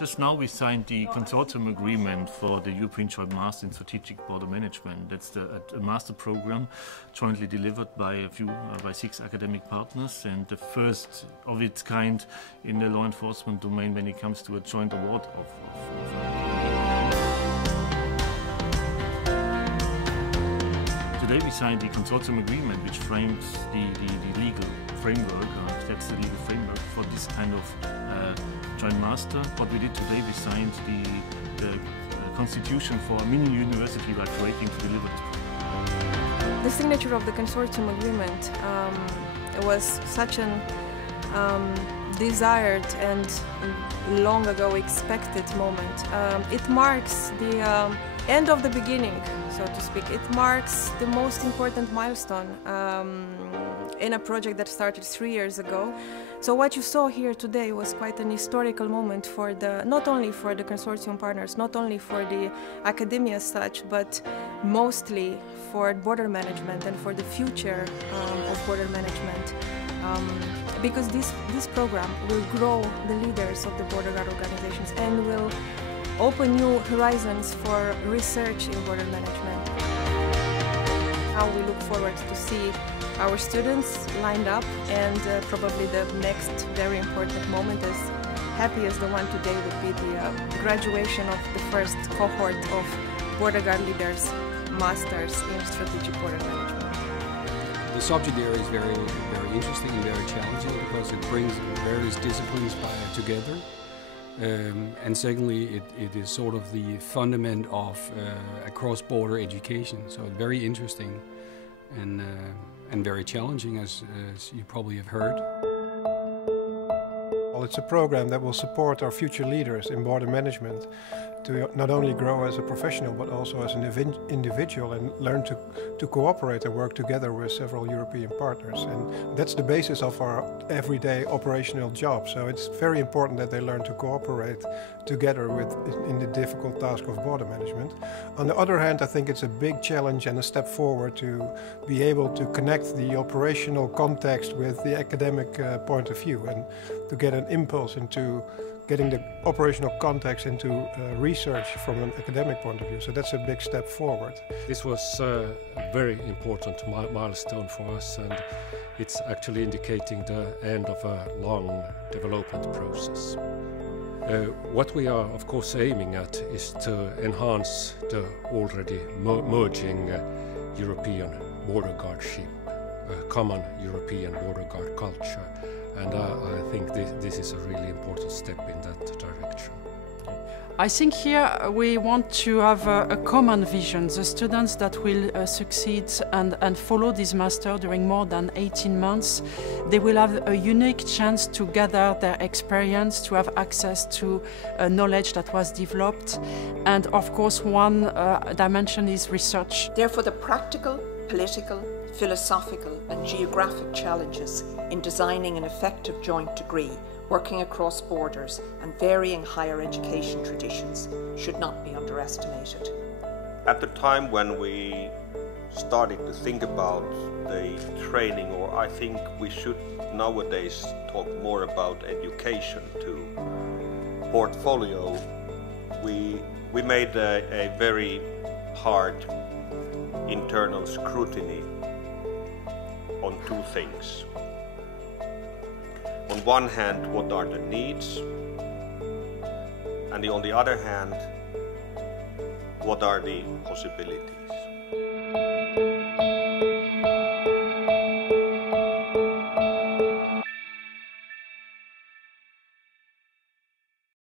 Just now we signed the consortium agreement for the European Joint Master in Strategic Border Management. That's a master program jointly delivered by by 6 academic partners, and the first of its kind in the law enforcement domain when it comes to a joint award of Today we signed the consortium agreement which frames the legal framework, that's the legal framework for this kind of joint master. What we did today, we signed the constitution for a mini university we are creating to deliver this. The signature of the consortium agreement was such an desired and long ago expected moment. It marks the end of the beginning, so to speak. It marks the most important milestone in a project that started 3 years ago. So what you saw here today was quite an historical moment for not only for the consortium partners, not only for the academia as such, but mostly for border management and for the future of border management. Because this program will grow the leaders of the border guard organizations and will open new horizons for research in border management. Now we look forward to see our students lined up, and probably the next very important moment, as happy as the one today, would be the graduation of the first cohort of border guard leaders, masters in strategic border management. The subject area is very interesting and very challenging because it brings various disciplines together. And secondly, it is sort of the fundament of a cross-border education. So very interesting and very challenging, as you probably have heard. Well, it's a program that will support our future leaders in border management to not only grow as a professional but also as an individual and learn to cooperate and work together with several European partners. And that's the basis of our everyday operational job. So it's very important that they learn to cooperate together in the difficult task of border management. On the other hand, I think it's a big challenge and a step forward to be able to connect the operational context with the academic point of view and to get an impulse into getting the operational context into research from an academic point of view. So that's a big step forward. This was a very important milestone for us, and it's actually indicating the end of a long development process. What we are of course aiming at is to enhance the already merging European border guardship, a common European border guard culture. And I think this is a really important step in that direction. I think here we want to have a common vision. The students that will succeed and follow this master during more than 18 months, they will have a unique chance to gather their experience, to have access to knowledge that was developed. And of course, one dimension is research. Therefore, the practical, political, philosophical and geographic challenges in designing an effective joint degree working across borders and varying higher education traditions should not be underestimated. At the time when we started to think about the training, or I think we should nowadays talk more about education to portfolio, we made a very hard internal scrutiny on 2 things. On one hand, what are the needs? And on the other hand, what are the possibilities?